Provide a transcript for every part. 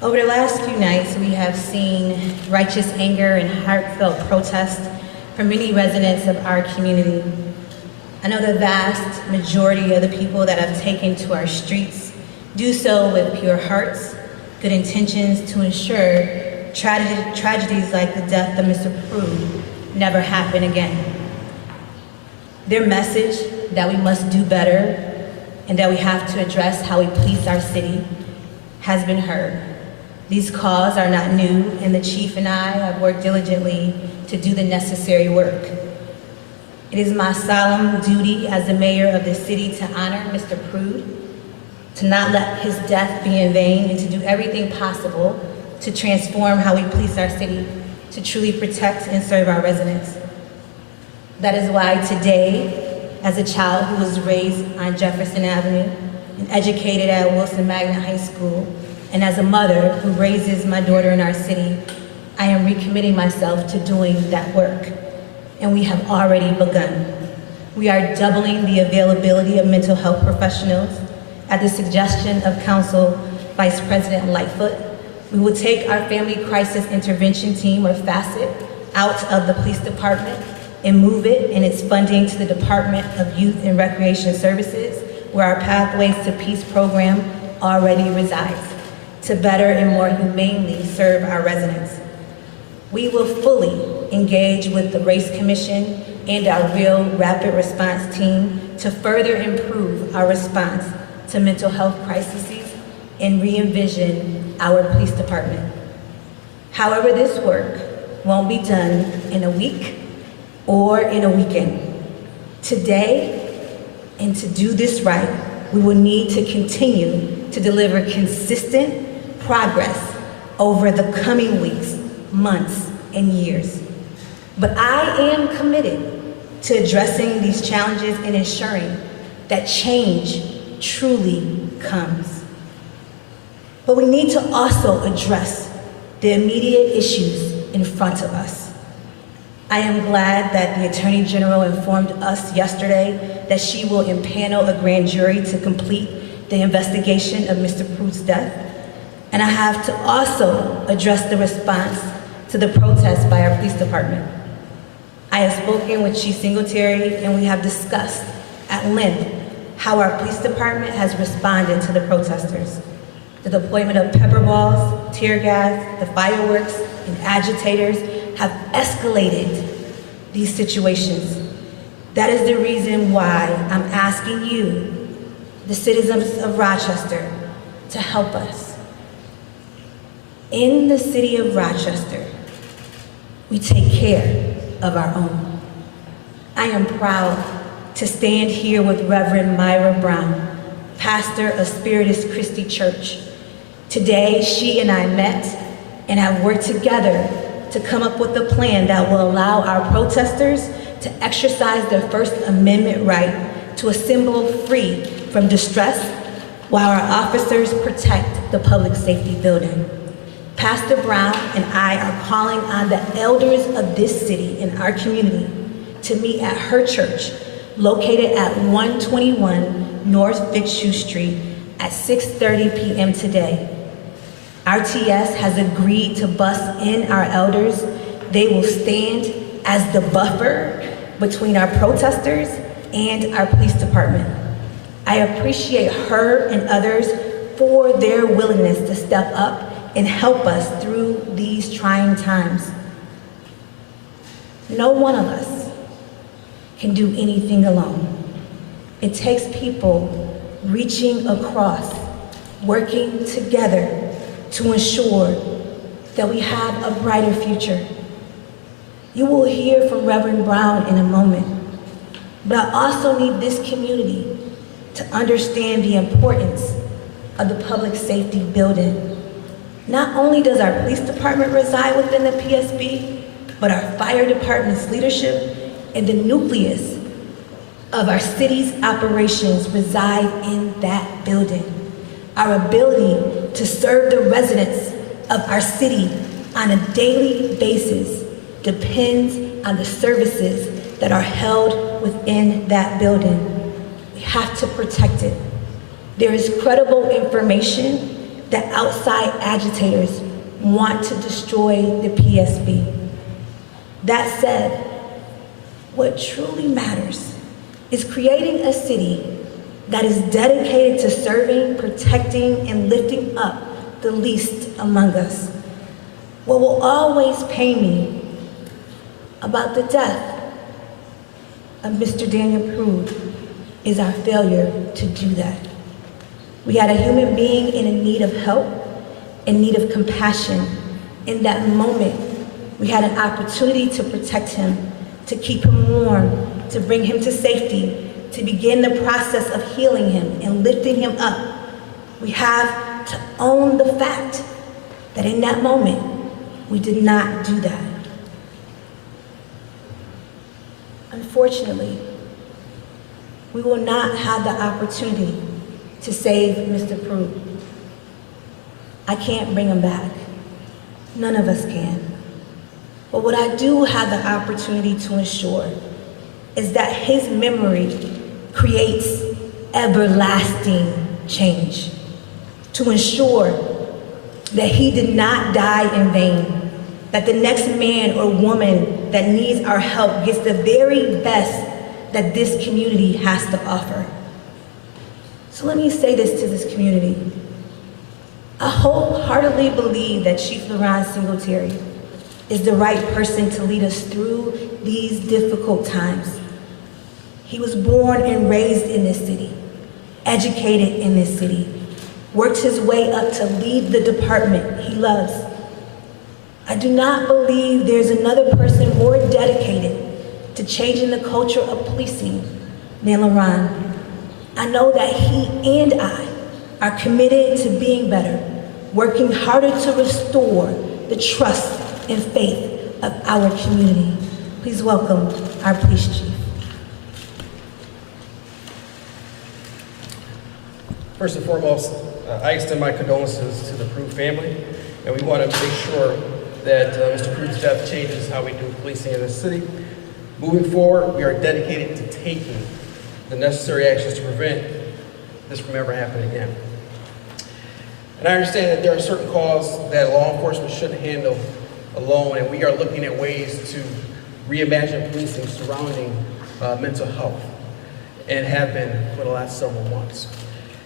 Over the last few nights, we have seen righteous anger and heartfelt protest from many residents of our community. I know the vast majority of the people that have taken to our streets do so with pure hearts, good intentions to ensure tragedies like the death of Mr. Prude never happen again. Their message that we must do better and that we have to address how we police our city has been heard. These calls are not new, and the chief and I have worked diligently to do the necessary work. It is my solemn duty as the mayor of this city to honor Mr. Prude, to not let his death be in vain, and to do everything possible to transform how we police our city, to truly protect and serve our residents. That is why today, as a child who was raised on Jefferson Avenue and educated at Wilson Magnet High School, and as a mother who raises my daughter in our city, I am recommitting myself to doing that work, and we have already begun. We are doubling the availability of mental health professionals. At the suggestion of Council Vice President Lightfoot, we will take our Family Crisis Intervention Team, or FACIT, out of the police department and move it and its funding to the Department of Youth and Recreation Services, where our Pathways to Peace program already resides, to better and more humanely serve our residents. We will fully engage with the Race Commission and our Real Rapid Response Team to further improve our response to mental health crises and re-envision our police department. However, this work won't be done in a week or in a weekend. Today, and to do this right, we will need to continue to deliver consistent progress over the coming weeks, months, and years. But I am committed to addressing these challenges and ensuring that change truly comes. But we need to also address the immediate issues in front of us. I am glad that the Attorney General informed us yesterday that she will impanel a grand jury to complete the investigation of Mr. Prude's death. And I have to also address the response to the protest by our police department. I have spoken with Chief Singletary, and we have discussed at length how our police department has responded to the protesters. The deployment of pepper balls, tear gas, the fireworks, and agitators have escalated these situations. That is the reason why I'm asking you, the citizens of Rochester, to help us. In the city of Rochester, we take care of our own. I am proud to stand here with Reverend Myra Brown, pastor of Spiritus Christi Church. Today, she and I met and have worked together to come up with a plan that will allow our protesters to exercise their First Amendment right to assemble free from distress while our officers protect the public safety building. Pastor Brown and I are calling on the elders of this city and our community to meet at her church, located at 121 North Fitzhugh Street at 6:30 p.m. today. RTS has agreed to bus in our elders. They will stand as the buffer between our protesters and our police department. I appreciate her and others for their willingness to step up and help us through these trying times. No one of us can do anything alone. It takes people reaching across, working together to ensure that we have a brighter future. You will hear from Reverend Brown in a moment, but I also need this community to understand the importance of the public safety building. Not only does our police department reside within the PSB, but our fire department's leadership and the nucleus of our city's operations reside in that building. Our ability to serve the residents of our city on a daily basis depends on the services that are held within that building. We have to protect it. There is credible information that outside agitators want to destroy the PSB. That said, what truly matters is creating a city that is dedicated to serving, protecting, and lifting up the least among us. What will always pain me about the death of Mr. Daniel Prude is our failure to do that. We had a human being in need of help, in need of compassion. In that moment, we had an opportunity to protect him, to keep him warm, to bring him to safety, to begin the process of healing him and lifting him up. We have to own the fact that in that moment, we did not do that. Unfortunately, we will not have the opportunity to save Mr. Prude. I can't bring him back. None of us can. But what I do have the opportunity to ensure is that his memory creates everlasting change. To ensure that he did not die in vain, that the next man or woman that needs our help gets the very best that this community has to offer. So let me say this to this community. I wholeheartedly believe that Chief Laron Singletary is the right person to lead us through these difficult times. He was born and raised in this city, educated in this city, worked his way up to lead the department he loves. I do not believe there's another person more dedicated to changing the culture of policing than Laron. I know that he and I are committed to being better, working harder to restore the trust and faith of our community. Please welcome our police chief. First and foremost, I extend my condolences to the Prude family, and we want to make sure that Mr. Prude's death changes how we do policing in this city. Moving forward, we are dedicated to taking the necessary actions to prevent this from ever happening again. And I understand that there are certain calls that law enforcement shouldn't handle alone, and we are looking at ways to reimagine policing surrounding mental health, and have been for the last several months.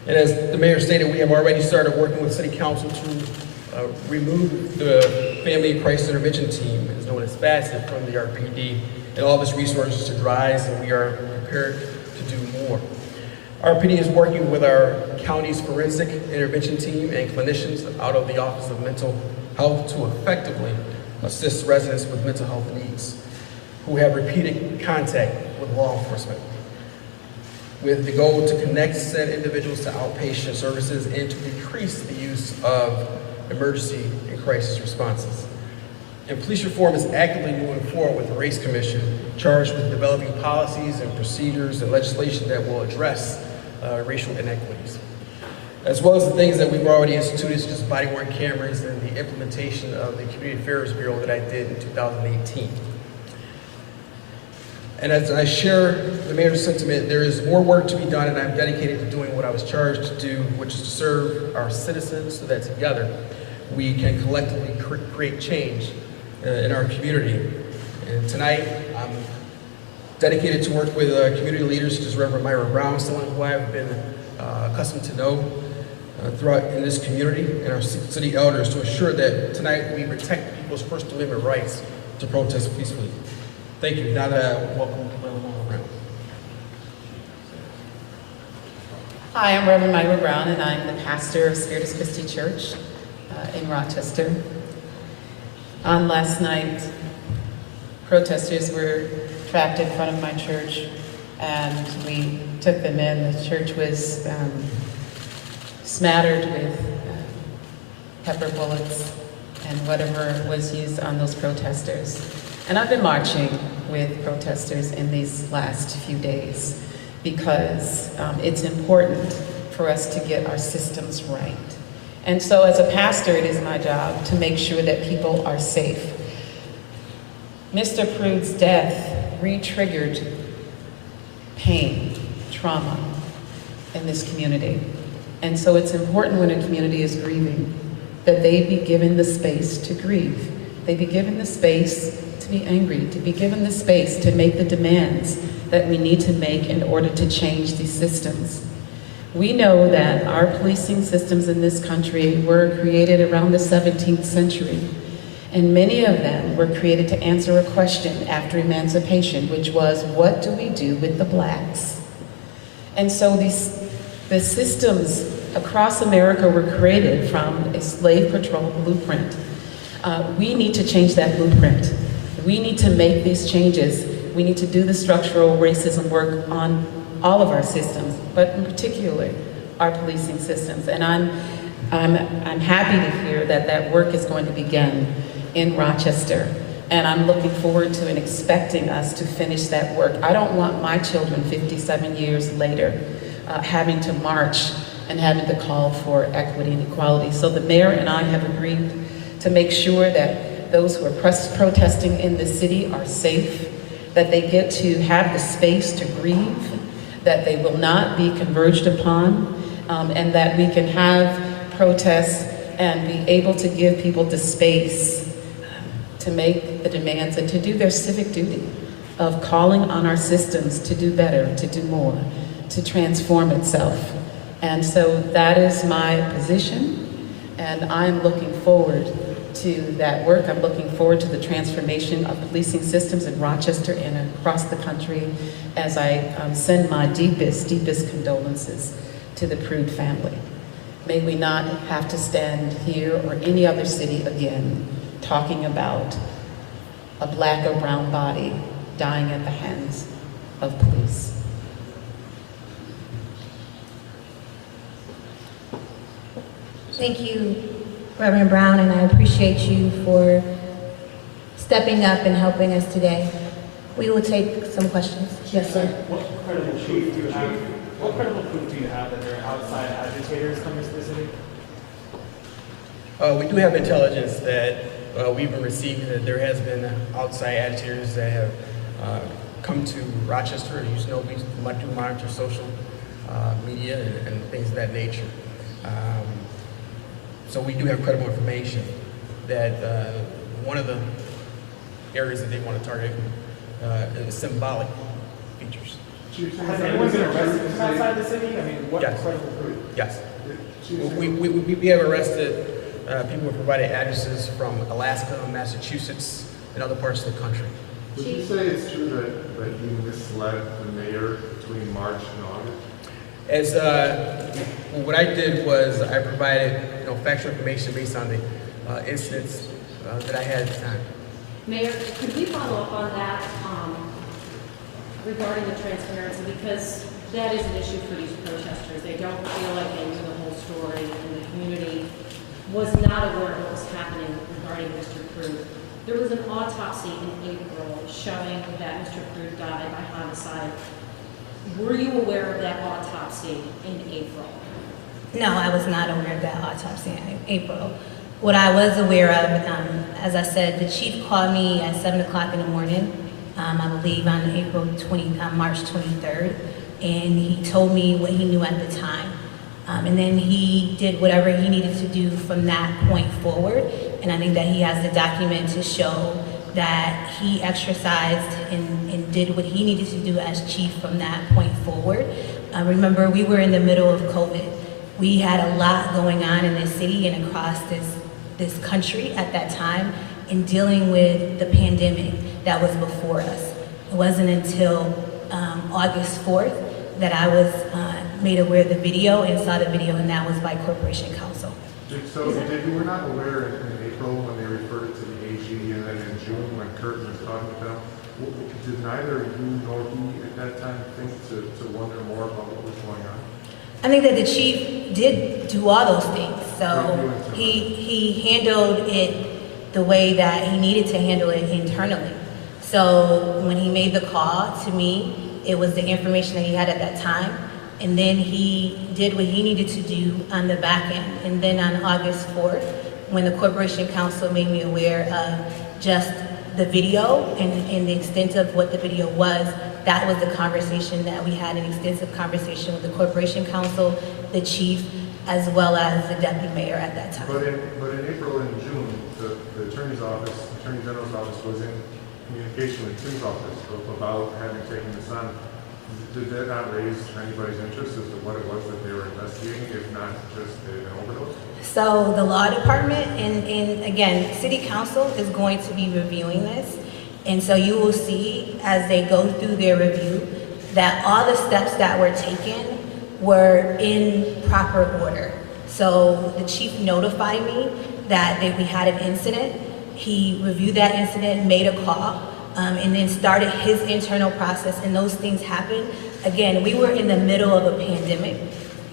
And as the mayor stated, we have already started working with City Council to remove the Family Crisis Intervention Team, as known as FACIT, from the RPD, and all of its resources to rise, and we are prepared to do more. RPD is working with our county's forensic intervention team and clinicians out of the Office of Mental Health to effectively assist residents with mental health needs who have repeated contact with law enforcement, with the goal to connect said individuals to outpatient services and to decrease the use of emergency and crisis responses. And police reform is actively moving forward with the Race Commission, charged with developing policies and procedures and legislation that will address racial inequities, as well as the things that we've already instituted, such as body-worn cameras and the implementation of the Community Affairs Bureau that I did in 2018. And as I share the mayor's sentiment, there is more work to be done, and I'm dedicated to doing what I was charged to do, which is to serve our citizens so that together we can collectively create change in our community. And tonight, I'm dedicated to work with community leaders such as Reverend Myra Brown, someone who I've been accustomed to know throughout in this community, and our city elders to ensure that tonight we protect people's First Amendment rights to protest peacefully. Thank you. Now that I welcome Reverend Brown. Hi, I'm Reverend Myra Brown, and I'm the pastor of Spiritus Christi Church in Rochester. On last night, protesters were trapped in front of my church, and we took them in. The church was smattered with pepper bullets and whatever was used on those protesters. And I've been marching with protesters in these last few days because it's important for us to get our systems right. And so as a pastor, it is my job to make sure that people are safe. Mr. Prude's death re-triggered pain, trauma in this community. And so it's important when a community is grieving that they be given the space to grieve. They be given the space to be angry, to be given the space to make the demands that we need to make in order to change these systems. We know that our policing systems in this country were created around the 17th century, and many of them were created to answer a question after emancipation, which was, what do we do with the blacks? And so the systems across America were created from a slave patrol blueprint. We need to change that blueprint. We need to make these changes. We need to do the structural racism work on all of our systems, but in particular, our policing systems. And I'm happy to hear that that work is going to begin in Rochester. And I'm looking forward to and expecting us to finish that work. I don't want my children 57 years later having to march and having to call for equity and equality. So the mayor and I have agreed to make sure that those who are protesting in the city are safe, that they get to have the space to grieve, that they will not be converged upon, and that we can have protests and be able to give people the space to make the demands and to do their civic duty of calling on our systems to do better, to do more, to transform itself. And so that is my position, and I'm looking forward to that work. I'm looking forward to the transformation of policing systems in Rochester and across the country as I send my deepest condolences to the Prude family. May we not have to stand here or any other city again talking about a black or brown body dying at the hands of police. Thank you, Reverend Brown, and I appreciate you for stepping up and helping us today. We will take some questions. Yes, sir. What credible proof do you have? What credible proof do you have that there are outside agitators coming to the city? We do have intelligence that we've been receiving that there has been outside agitators that have come to Rochester. You know, we do monitor social media and things of that nature. So we do have credible information that one of the areas that they want to target is symbolic features. Has anyone been arrested from outside the city? I mean, what Yes. credible proof? Yes. We have arrested people who provided addresses from Alaska, Massachusetts, and other parts of the country. Would you say it's true that you misled the mayor between March and August? As what I did was I provided factual information based on the incidents that I had at the time. Mayor, could we follow up on that regarding the transparency? Because that is an issue for these protesters. They don't feel like they knew the whole story, and the community was not aware of what was happening regarding Mr. Prude. There was an autopsy in April showing that Mr. Prude died by homicide. Were you aware of that autopsy in April? No, I was not aware of that autopsy in April. What I was aware of, as I said, the chief called me at 7 o'clock in the morning, I believe on March 23rd, and he told me what he knew at the time. And then he did whatever he needed to do from that point forward, and I think that he has the document to show that he exercised and did what he needed to do as chief from that point forward. Remember, we were in the middle of COVID. We had a lot going on in this city and across this country at that time in dealing with the pandemic that was before us. It wasn't until August 4th that I was made aware of the video and saw the video, and that was by Corporation Counsel. So you were not aware in April when they referred it to the AG, and then in June when Curtin was talking about, did neither you nor he at that time think to wonder more about what was going on? I think that the chief did do all those things. So he handled it the way that he needed to handle it internally. So when he made the call to me, it was the information that he had at that time. And then he did what he needed to do on the back end. And then on August 4th, when the Corporation Counsel made me aware of just the video and the extent of what the video was, that was the conversation that we had, an extensive conversation with the Corporation Counsel, the chief, as well as the deputy mayor at that time. But in April and June, the Attorney General's office was in communication with Tim's office about having taken this on. Did that not raise anybody's interest as to what it was that they were investigating, if not just an overdose? So the law department and again, city council is going to be reviewing this. And so you will see as they go through their review that all the steps that were taken were in proper order. So the chief notified me that we had an incident. He reviewed that incident, made a call, and then started his internal process, and those things happened. Again, we were in the middle of a pandemic.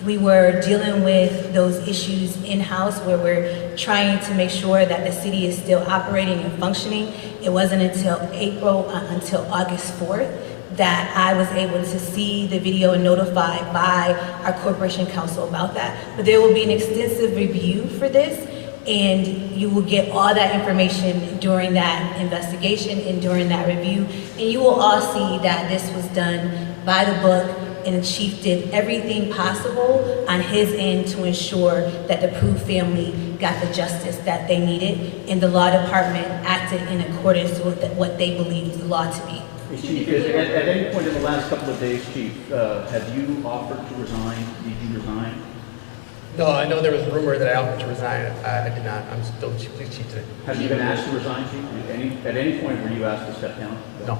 We were dealing with those issues in-house where we're trying to make sure that the city is still operating and functioning. It wasn't until August 4th that I was able to see the video and notified by our corporation counsel about that. But there will be an extensive review for this, and you will get all that information during that investigation and during that review. And you will all see that this was done by the book, and the chief did everything possible on his end to ensure that the Prue family got the justice that they needed, and the law department acted in accordance with what they believed the law to be. Chief, at any point in the last couple of days, Chief, have you offered to resign? Did you resign? No, I know there was a rumor that I offered to resign. I did not. I'm still police chief today. Have you been asked to resign, Chief? At any point were you asked to step down? No.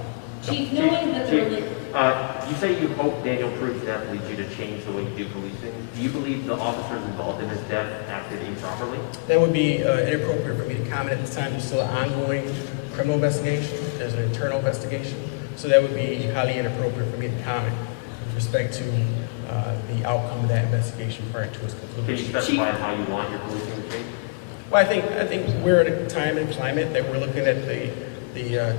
Chief, knowing that there were You say you hope Daniel Prue's death leads you to change the way you do policing. Do you believe the officers involved in his death acted improperly? That would be inappropriate for me to comment at this time. There's still an ongoing criminal investigation. There's an internal investigation. So that would be highly inappropriate for me to comment with respect to the outcome of that investigation prior to its Can you conclusion. specify how you want your policing to change? Well, I think we're at a time and climate that we're looking at the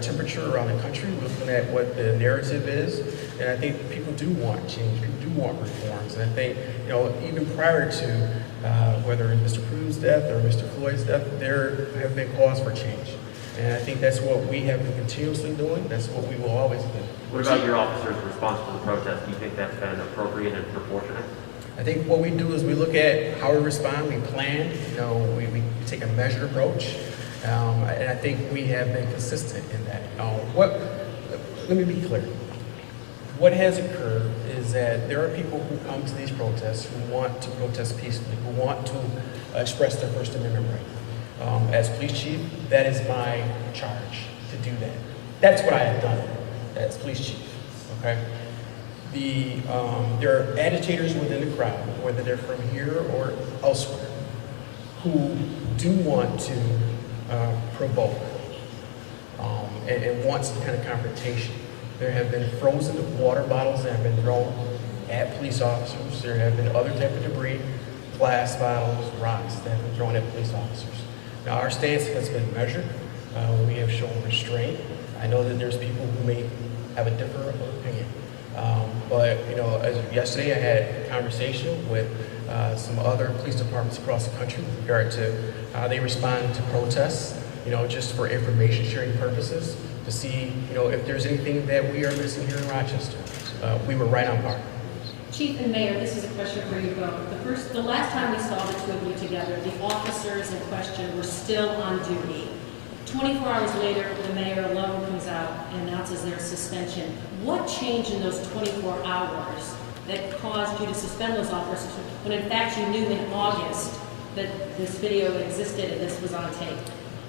temperature around the country, we're looking at what the narrative is, and I think people do want change, people do want reforms, and I think, even prior to whether Mr. Prue's death or Mr. Floyd's death, there have been calls for change, and I think that's what we have been continuously doing, that's what we will always do. What about your officers' response to the protest? Do you think that's been appropriate and proportionate? I think what we do is we look at how we respond, we plan, we take a measured approach, and I think we have been consistent in that. Let me be clear. What has occurred is that there are people who come to these protests who want to protest peacefully, who want to express their First Amendment right. As police chief, that is my charge to do that. That's what I have done as police chief, okay? There are agitators within the crowd, whether they're from here or elsewhere, who do want to provoke and want some kind of confrontation. There have been frozen water bottles that have been thrown at police officers. There have been other type of debris, glass bottles, rocks that have been thrown at police officers. Now our stance has been measured. We have shown restraint. I know that there's people who may have a different opinion. But as of yesterday, I had a conversation with some other police departments across the country with regard to how they respond to protests, just for information sharing purposes, to see, if there's anything that we are missing here in Rochester. We were right on par. Chief and Mayor, this is a question for you both. The last time we saw the two of you together, the officers in question were still on duty. 24 hours later, the mayor alone comes out and announces their suspension. What changed in those 24 hours that caused you to suspend those officers when in fact you knew in August that this video existed and this was on tape?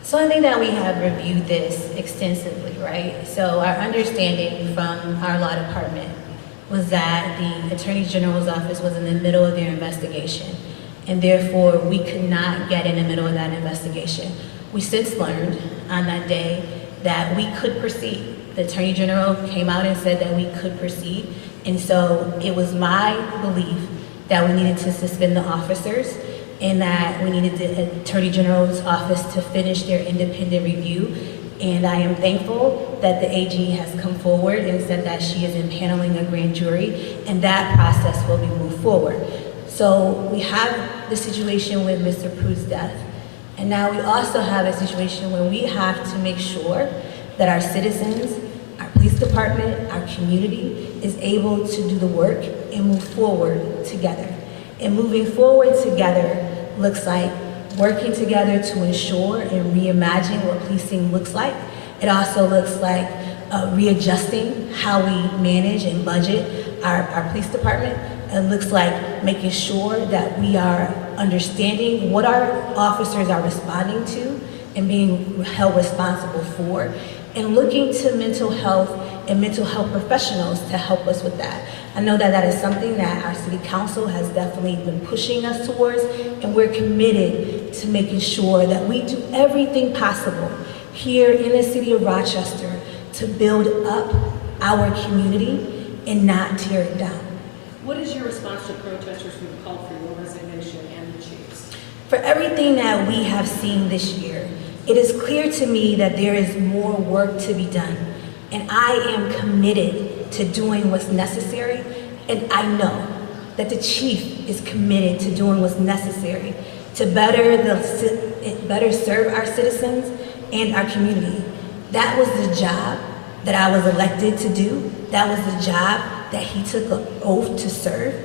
So I think that we have reviewed this extensively, right? So our understanding from our law department was that the Attorney General's office was in the middle of their investigation, and therefore we could not get in the middle of that investigation. We since learned on that day that we could proceed. The Attorney General came out and said that we could proceed, and so it was my belief that we needed to suspend the officers and that we needed the Attorney General's office to finish their independent review. And I am thankful that the AG has come forward and said that she is impaneling a grand jury, and that process will be moved forward. So we have the situation with Mr. Prue's death, and now we also have a situation where we have to make sure that our citizens, our police department, our community is able to do the work and move forward together. And moving forward together looks like working together to ensure and reimagine what policing looks like. It also looks like readjusting how we manage and budget our police department. It looks like making sure that we are understanding what our officers are responding to and being held responsible for, and looking to mental health and mental health professionals to help us with that. I know that that is something that our city council has definitely been pushing us towards, and we're committed to making sure that we do everything possible here in the city of Rochester to build up our community and not tear it down. What is your response to protesters who have called for your resignation and the chief's? For everything that we have seen this year, it is clear to me that there is more work to be done, and I am committed to doing what's necessary, and I know that the chief is committed to doing what's necessary to better serve our citizens and our community. That was the job that I was elected to do. That was the job that he took an oath to serve.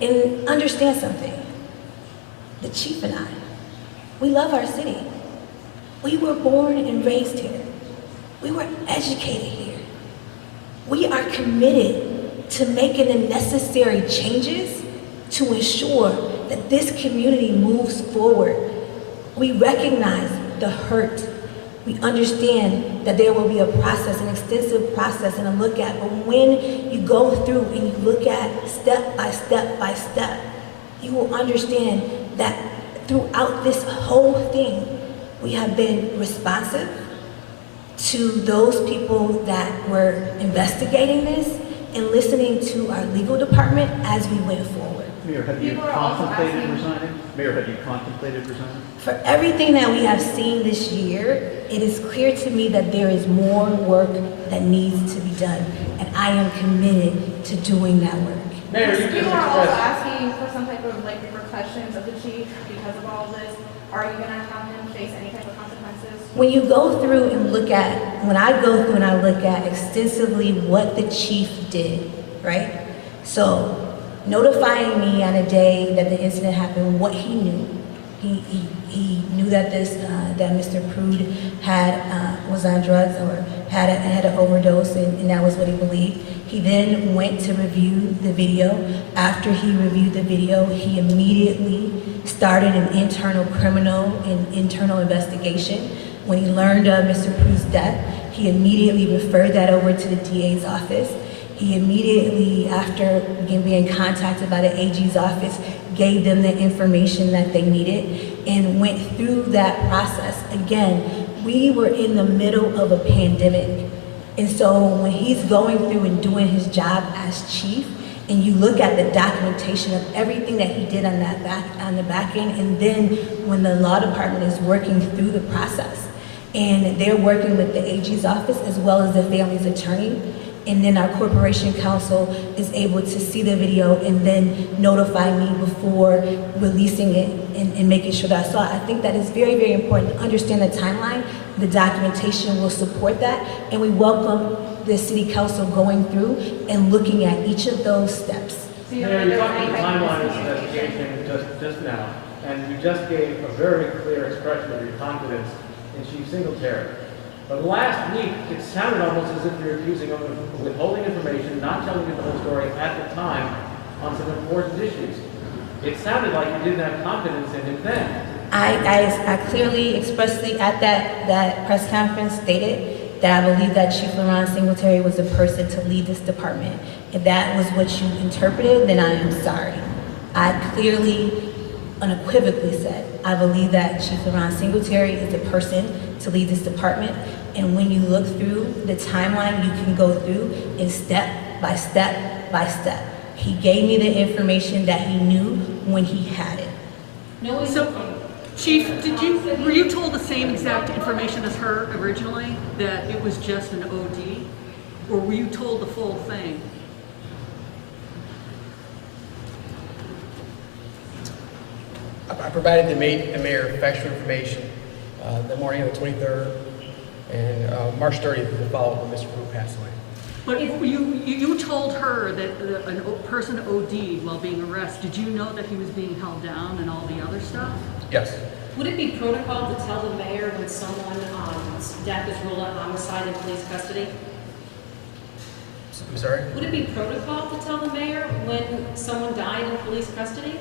And understand something, the chief and I, we love our city. We were born and raised here. We were educated here. We are committed to making the necessary changes to ensure that this community moves forward. We recognize the hurt. We understand that there will be a process, an extensive process and a look at, but when you go through and you look at step by step by step, you will understand that throughout this whole thing, we have been responsive to those people that were investigating this and listening to our legal department as we went forward. Mayor, have you contemplated resigning? Mayor, have you contemplated resigning? For everything that we have seen this year, it is clear to me that there is more work that needs to be done, and I am committed to doing that work. Mayor, you just People are also expressed, asking for some type of like repercussions of the chief because of all of this. Are you gonna have him face any type of consequences? When you go through and look at, when I go through and I look at extensively what the chief did, right? So notifying me on a day that the incident happened, what he knew. He knew that that Mr. Prude was on drugs or had an overdose, and that was what he believed. He then went to review the video. After he reviewed the video, he immediately started an internal criminal and internal investigation. When he learned of Mr. Prude's death, he immediately referred that over to the DA's office. He immediately, after being contacted by the AG's office, gave them the information that they needed and went through that process. Again, we were in the middle of a pandemic. And so when he's going through and doing his job as chief, and you look at the documentation of everything that he did on the back end, and then when the law department is working through the process, and they're working with the AG's office as well as the family's attorney, and then our corporation counsel is able to see the video and then notify me before releasing it and making sure that I saw it. I think that is very, very important to understand the timeline. The documentation will support that, and we welcome the city council going through and looking at each of those steps. So you Mayor, don't you think talked there's about the any type of timeline of this investigation? investigation just now, and you just gave a very clear expression of your confidence in Chief Singletary. But last week, it sounded almost as if you were accusing him of withholding information, not telling you the whole story at the time on some important issues. It sounded like you didn't have confidence in him then. I clearly, expressly at that press conference stated that I believe that Chief Laurent Singletary was the person to lead this department. If that was what you interpreted, then I am sorry. I clearly, unequivocally said, I believe that Chief Laurent Singletary is the person to lead this department. And when you look through the timeline, you can go through in step by step by step. He gave me the information that he knew when he had it. So, Chief, were you told the same exact information as her originally, that it was just an OD? Or were you told the full thing? I provided the mayor factual information the morning of the 23rd, and March 30th was the follow-up when Mr. Prude passed away. But you told her that a person OD'd while being arrested. Did you know that he was being held down and all the other stuff? Yes. Would it be protocol to tell the mayor when someone's death is ruled a homicide in police custody? I'm sorry? Would it be protocol to tell the mayor when someone died in police custody?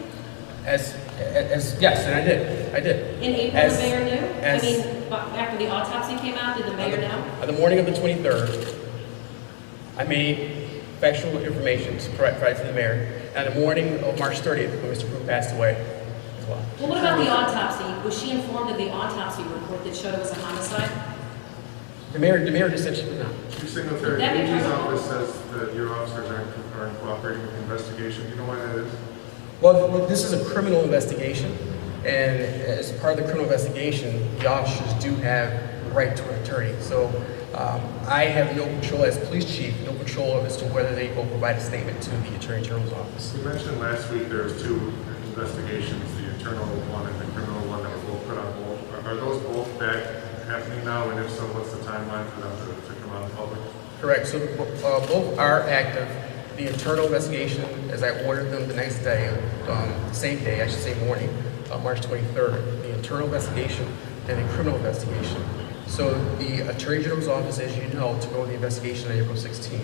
Yes, and I did. In April, As- the mayor knew? as- I mean, after the autopsy came out, did the mayor know? On the morning of the 23rd, I made factual information to provide to the mayor. On the morning of March 30th, when Mr. Pruitt passed away as well. Well, what about the autopsy? Was she informed of the autopsy report that showed it was a homicide? The mayor just said she was not. Chief Singletary, That the be AG's protocol? office says that your officers aren't cooperating with the investigation. Do you know why that is? Well, this is a criminal investigation, and as part of the criminal investigation, the officers do have the right to an attorney. So I have no control as police chief, no control as to whether they will provide a statement to the Attorney General's office. You mentioned last week there was two investigations, the internal one and the criminal one that were both put on hold. Are those both back happening now, and if so, what's the timeline for them to come out in public? Correct. So both are active. The internal investigation, as I ordered them the next day, same day, I should say morning, March 23rd, the internal investigation and the criminal investigation. So the Attorney General's office, as you know, took over the investigation on April 16th.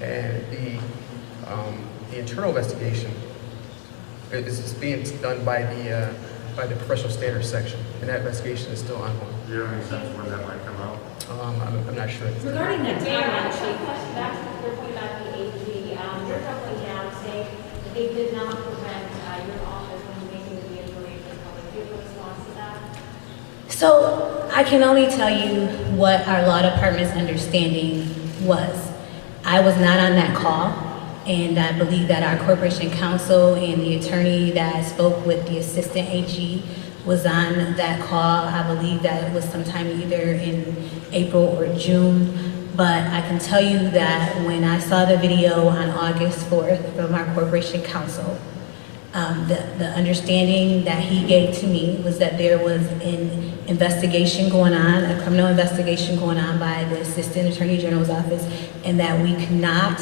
And the internal investigation is being done by the Professional Standards section, and that investigation is still ongoing. Do you have any sense when that might come out? I'm not sure. Regarding that timeline, Chief, Back to your point about the AG, you're doubling down, saying that they did not prevent your office from making the information public. Do you have a response to that? So I can only tell you what our law department's understanding was. I was not on that call, and I believe that our corporation counsel and the attorney that spoke with the assistant AG was on that call. I believe that it was sometime either in April or June. But I can tell you that when I saw the video on August 4th from our corporation counsel, the understanding that he gave to me was that there was an investigation going on, a criminal investigation going on by the Assistant Attorney General's office, and that we could not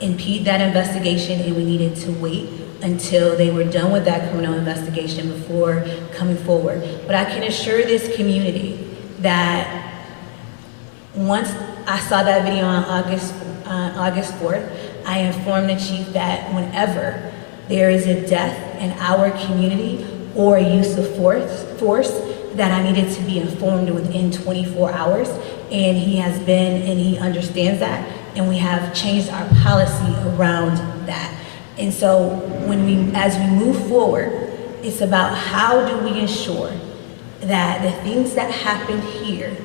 impede that investigation, and we needed to wait until they were done with that criminal investigation before coming forward. But I can assure this community that once I saw that video on August 4th, I informed the chief that whenever there is a death in our community or a use of force, that I needed to be informed within 24 hours. And he has been, and he understands that, and we have changed our policy around that. And so as we move forward, it's about how do we ensure that the things that happened here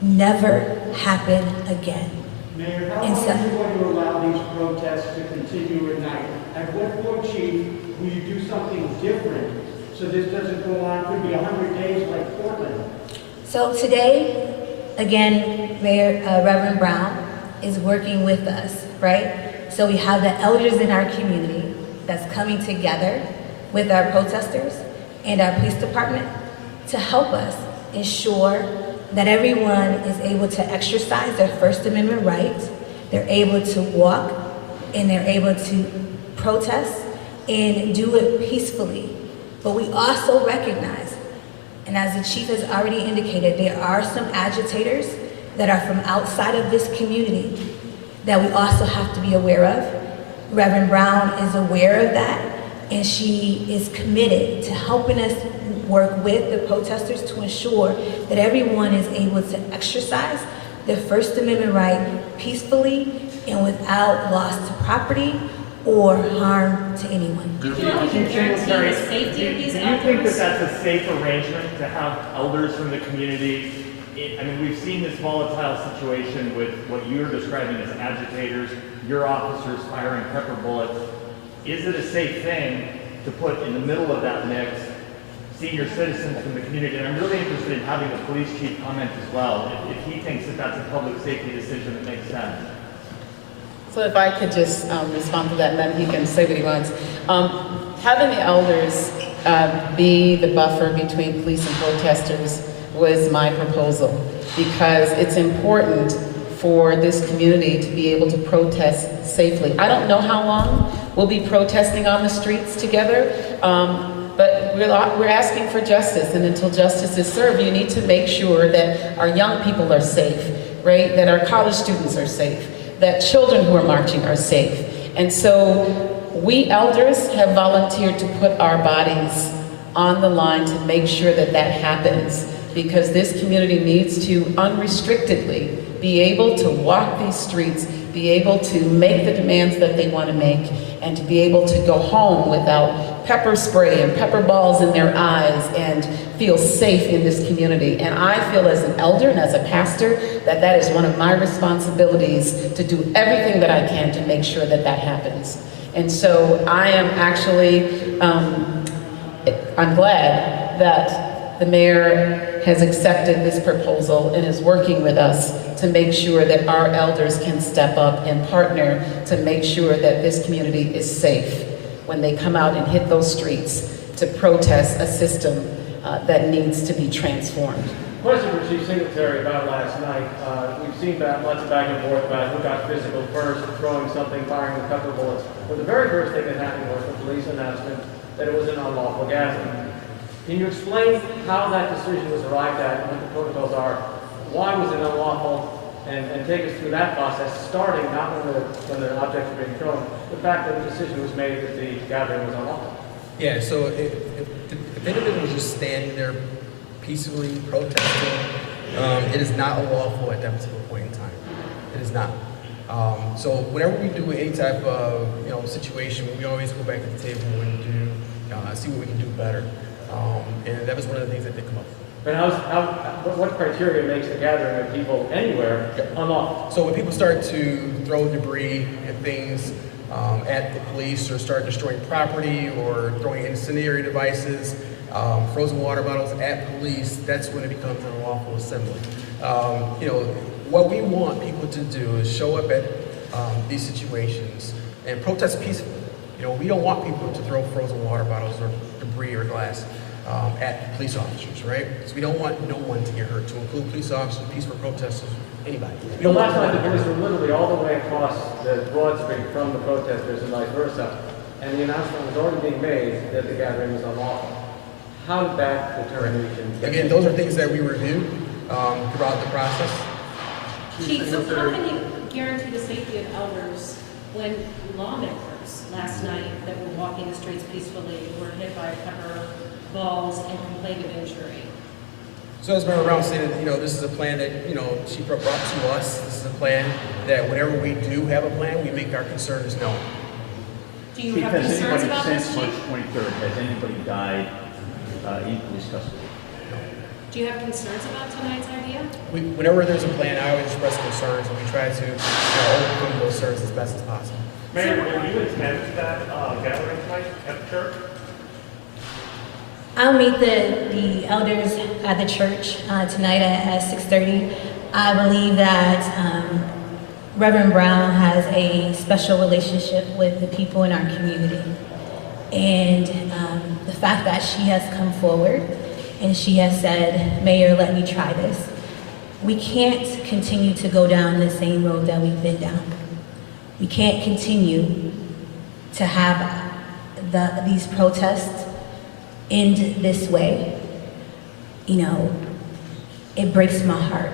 never happen again. Mayor, how long are you going to allow these protests to continue at night? At what point, Chief, will you do something different so this doesn't go on, could be 100 days like Portland? So today, again, Reverend Brown is working with us, right? So we have the elders in our community that's coming together with our protesters and our police department to help us ensure that everyone is able to exercise their First Amendment rights, they're able to walk, and they're able to protest and do it peacefully. But we also recognize, and as the chief has already indicated, there are some agitators that are from outside of this community that we also have to be aware of. Reverend Brown is aware of that, and she is committed to helping us work with the protesters to ensure that everyone is able to exercise their First Amendment right peacefully and without loss to property or harm to anyone. do you feel like you can guarantee the safety of these Do you think elders? that that's a safe arrangement to have elders from the community? I mean, we've seen this volatile situation with what you're describing as agitators, your officers firing pepper bullets. Is it a safe thing to put in the middle of that mix senior citizens from the community? And I'm really interested in having the police chief comment as well, if he thinks that that's a public safety decision that makes sense. So if I could just respond to that, and then he can say what he wants. Having the elders be the buffer between police and protesters was my proposal, because it's important for this community to be able to protest safely. I don't know how long we'll be protesting on the streets together, but we're asking for justice, and until justice is served, you need to make sure that our young people are safe, right? That our college students are safe, that children who are marching are safe. And so we elders have volunteered to put our bodies on the line to make sure that that happens, because this community needs to unrestrictedly be able to walk these streets, be able to make the demands that they want to make, and to be able to go home without pepper spray and pepper balls in their eyes and feel safe in this community. And I feel as an elder and as a pastor that that is one of my responsibilities, to do everything that I can to make sure that that happens. And so I am actually, I'm glad that the mayor has accepted this proposal and is working with us to make sure that our elders can step up and partner to make sure that this community is safe when they come out and hit those streets to protest a system that needs to be transformed. Question for Chief Singletary about last night. We've seen lots of back and forth about who got physical first, throwing something, firing the pepper bullets. But the very first thing that happened was the police announcement that it was an unlawful gathering. Can you explain how that decision was arrived at and what the protocols are? Why was it unlawful? And take us through that process, starting not when the objects were being thrown, the fact that the decision was made that the gathering was unlawful. Yeah, so if the individual was just standing there peacefully protesting, it is not unlawful at that particular point in time. It is not. So whenever we do any type of situation, we always go back to the table and do see what we can do better. And that was one of the things that did come up. But what criteria makes the gathering of people anywhere unlawful? So when people start to throw debris and things at the police, or start destroying property, or throwing incendiary devices, frozen water bottles at police, that's when it becomes an unlawful assembly. What we want people to do is show up at these situations and protest peacefully. We don't want people to throw frozen water bottles or debris or glass at police officers, right? So we don't want no one to get hurt, to include police officers, peaceful protesters, anybody. We don't last want night the police were literally all the way across the Broad Street from the protesters and vice versa, and the announcement was already being made that the gathering was unlawful. How did that determination get Again, those are things that we review throughout the process. Chief, so how can you guarantee the safety of elders when lawmakers last night that were walking the streets peacefully were hit by pepper balls and complained of injury? So as Member Brown stated, this is a plan that, she brought to us. This is a plan that whenever we do have a plan, we make our concerns known. Do you have concerns about this, Since March 23rd, has anybody died in police custody? Do you have concerns about tonight's idea? Whenever there's a plan, I always express concerns, and we try to overcome those concerns as best as possible. Mayor, will you attend that gathering tonight at the church? I'll meet the elders at the church tonight at 6:30. I believe that Reverend Brown has a special relationship with the people in our community. And the fact that she has come forward and she has said, Mayor, let me try this. We can't continue to go down the same road that we've been down. We can't continue to have these protests end this way. It breaks my heart.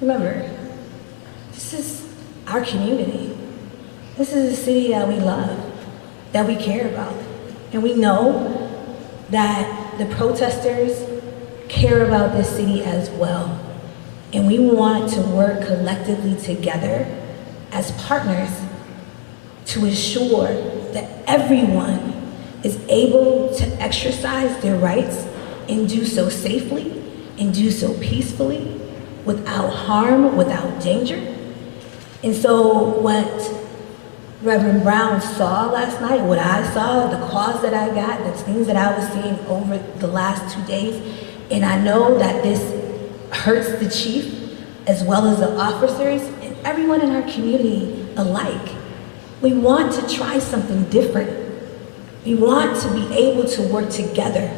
Remember, this is our community. This is a city that we love, that we care about. And we know that the protesters care about this city as well. And we want to work collectively together as partners to ensure that everyone is able to exercise their rights and do so safely and do so peacefully, without harm, without danger. And so what Reverend Brown saw last night, what I saw, the calls that I got, the things that I was seeing over the last 2 days, and I know that this hurts the chief as well as the officers and everyone in our community alike. We want to try something different. We want to be able to work together.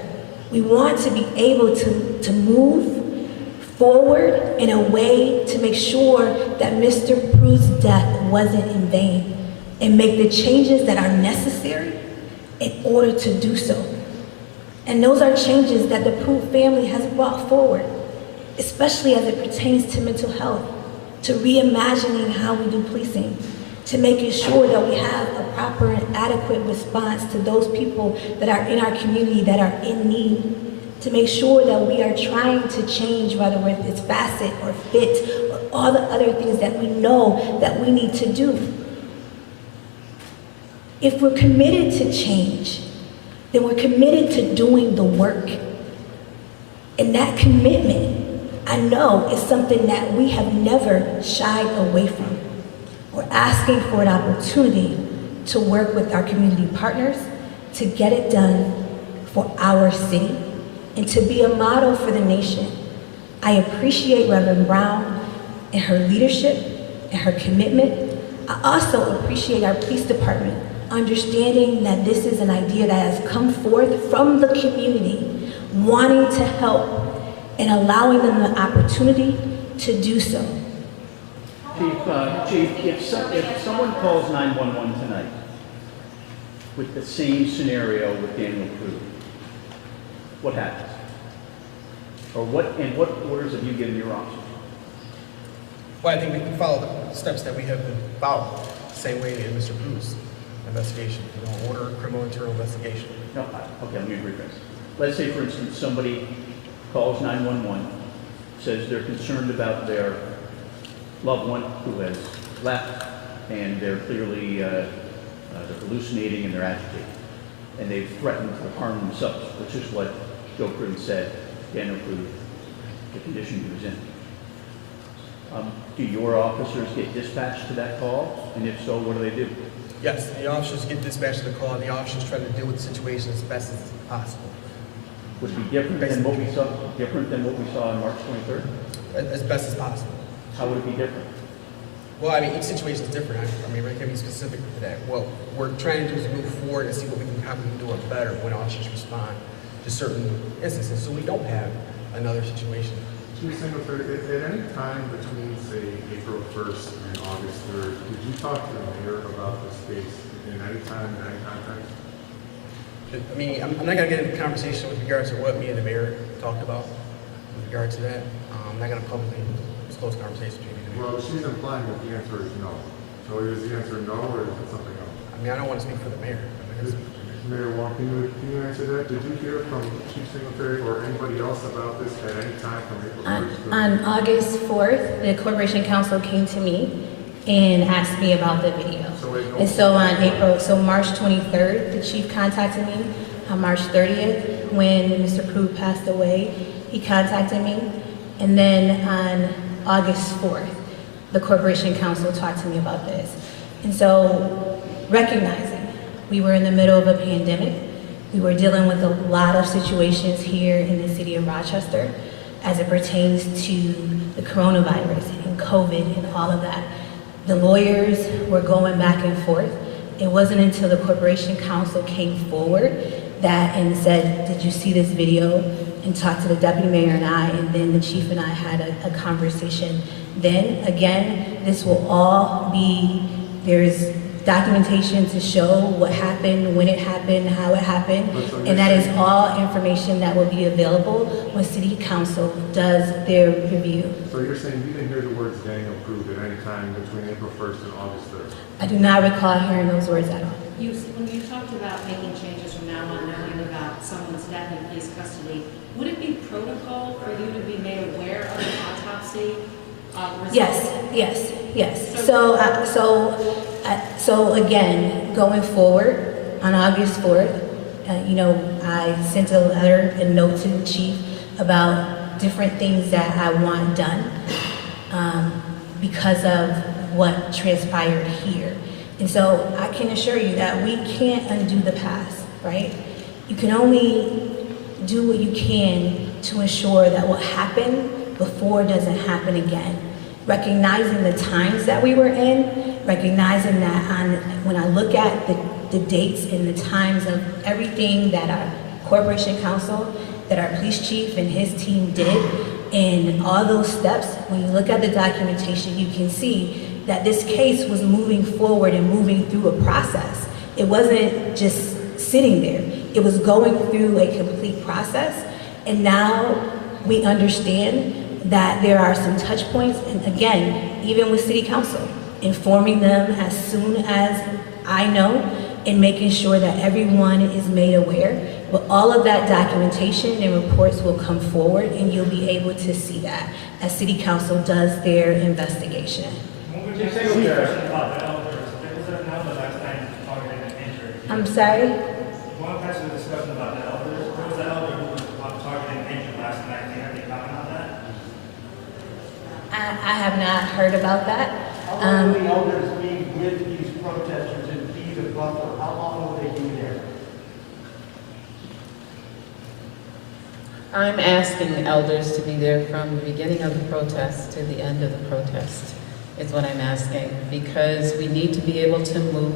We want to be able to move forward in a way to make sure that Mr. Prue's death wasn't in vain, and make the changes that are necessary in order to do so. And those are changes that the Prue family has brought forward, especially as it pertains to mental health, to reimagining how we do policing, to making sure that we have a proper and adequate response to those people that are in our community that are in need, to make sure that we are trying to change, whether it's facet or fit or all the other things that we know that we need to do. If we're committed to change, then we're committed to doing the work. And that commitment, I know, is something that we have never shied away from. We're asking for an opportunity to work with our community partners to get it done for our city and to be a model for the nation. I appreciate Reverend Brown and her leadership and her commitment. I also appreciate our police department understanding that this is an idea that has come forth from the community, wanting to help and allowing them the opportunity to do so. Chief, if someone calls 911 tonight with the same scenario with Daniel Prue, what happens? Or what orders have you given your officers? Well, I think we can follow the steps that we have been following, the same way in Mr. Prue's investigation. We don't order a criminal internal investigation. No, okay, let me rephrase. Let's say, for instance, somebody calls 911, says they're concerned about their loved one who has left, and they're clearly they're hallucinating and they're agitated, and they've threatened to harm themselves, which is what Joe Prue said, Daniel Prue, the condition he was in. Do your officers get dispatched to that call? And if so, what do they do? Yes, the officers get dispatched to the call, and the officers try to deal with the situation as best as possible. Would it be different than what we saw? Different than what we saw on March 23rd? As best as possible. How would it be different? Well, I mean, each situation is different. I mean, I can't be specific to that. What we're trying to do is move forward and see what we can, how we can do it better when officers respond to certain instances, so we don't have another situation. Chief Singletary, at any time between, say, April 1st and August 3rd, did you talk to the mayor about this case in any time, in any context? I mean, I'm not going to get into conversation with regards to what me and the mayor talked about with regard to that. I'm not going to publicly disclose conversations between me and the mayor. Well, she's implying that the answer is no. So is the answer no, or is it something else? I mean, I don't want to speak for the mayor. Mayor Wong, can you answer that? Did you hear from Chief Singletary or anybody else about this at any time from April 1st? On August 4th, the Corporation Council came to me and asked me about the video. And so on March 23rd, the chief contacted me. On March 30th, when Mr. Prue passed away, he contacted me. And then on August 4th, the Corporation Council talked to me about this. And so, recognizing we were in the middle of a pandemic, we were dealing with a lot of situations here in the city of Rochester as it pertains to the coronavirus and COVID and all of that. The lawyers were going back and forth. It wasn't until the Corporation Council came forward and said, did you see this video? And talked to the deputy mayor and I, and then the chief and I had a conversation. Then, again, this will all be, there's documentation to show what happened, when it happened, how it happened, and that is all information that will be available when City Council does their review. So you're saying you didn't hear the words Daniel Prue at any time between April 1st and August 3rd? I do not recall hearing those words at all. When you talked about making changes from now on, knowing about someone's death in police custody, would it be protocol for you to be made aware of the autopsy results? Yes. So again, going forward, on August 4th, I sent a letter and note to the chief about different things that I want done because of what transpired here. And so I can assure you that we can't undo the past, right? You can only do what you can to ensure that what happened before doesn't happen again. Recognizing the times that we were in, recognizing that when I look at the dates and the times of everything that our Corporation Council, that our police chief and his team did, And all those steps, when you look at the documentation, you can see that this case was moving forward and moving through a process. It wasn't just sitting there. It was going through a complete process. And now we understand that there are some touch points. And again, even with City Council, informing them as soon as I know and making sure that everyone is made aware. But all of that documentation and reports will come forward, and you'll be able to see that as City Council does their investigation. I'm sorry? One question of discussion about the elders. There was an elder who was targeted and injured last night. Do you have any comment on that? I have not heard about that. How long will the elders be with these protesters and be the buffer? How long will they be there? I'm asking the elders to be there from the beginning of the protest to the end of the protest, is what I'm asking, because we need to be able to move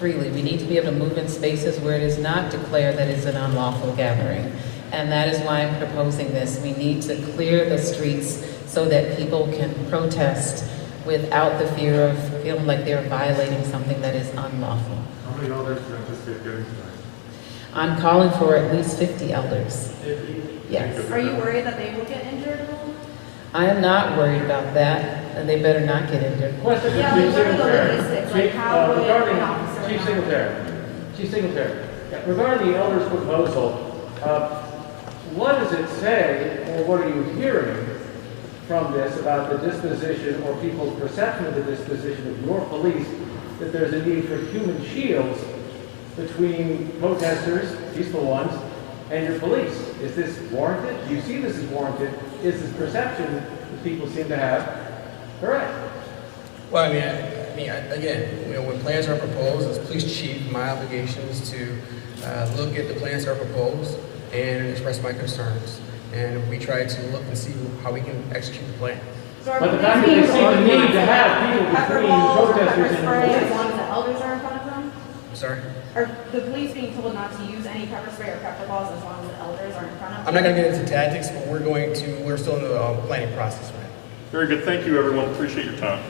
freely. We need to be able to move in spaces where it is not declared that it's an unlawful gathering. And that is why I'm proposing this. We need to clear the streets so that people can protest without the fear of feeling like they're violating something that is unlawful. How many elders do you anticipate getting tonight? I'm calling for at least 50 elders. Yes. Are you worried that they will get injured at all? I am not worried about that, and they better not get injured. Question Yeah, for Chief what are the Singletary. logistics? Like, how would Regarding an officer Chief know? Singletary. Chief Singletary. Yeah, regarding the elder's proposal, what does it say, or what are you hearing from this about the disposition or people's perception of the disposition of your police, that there's a need for human shields between protesters, peaceful ones, and your police? Is this warranted? Do you see this as warranted? Is this perception that people seem to have correct? Well, again, when plans are proposed, as police chief, my obligation is to look at the plans that are proposed and express my concerns. And we try to look and see how we can execute the plan. So are But the police fact that being they see told the not need to to have people pepper between balls or protesters pepper and spray police. as long as the elders are in front of them? I'm sorry? Are the police being told not to use any pepper spray or pepper balls as long as the elders are in front of them? I'm not going to get into tactics, but we're still in the planning process, man. Very good. Thank you, everyone. Appreciate your time.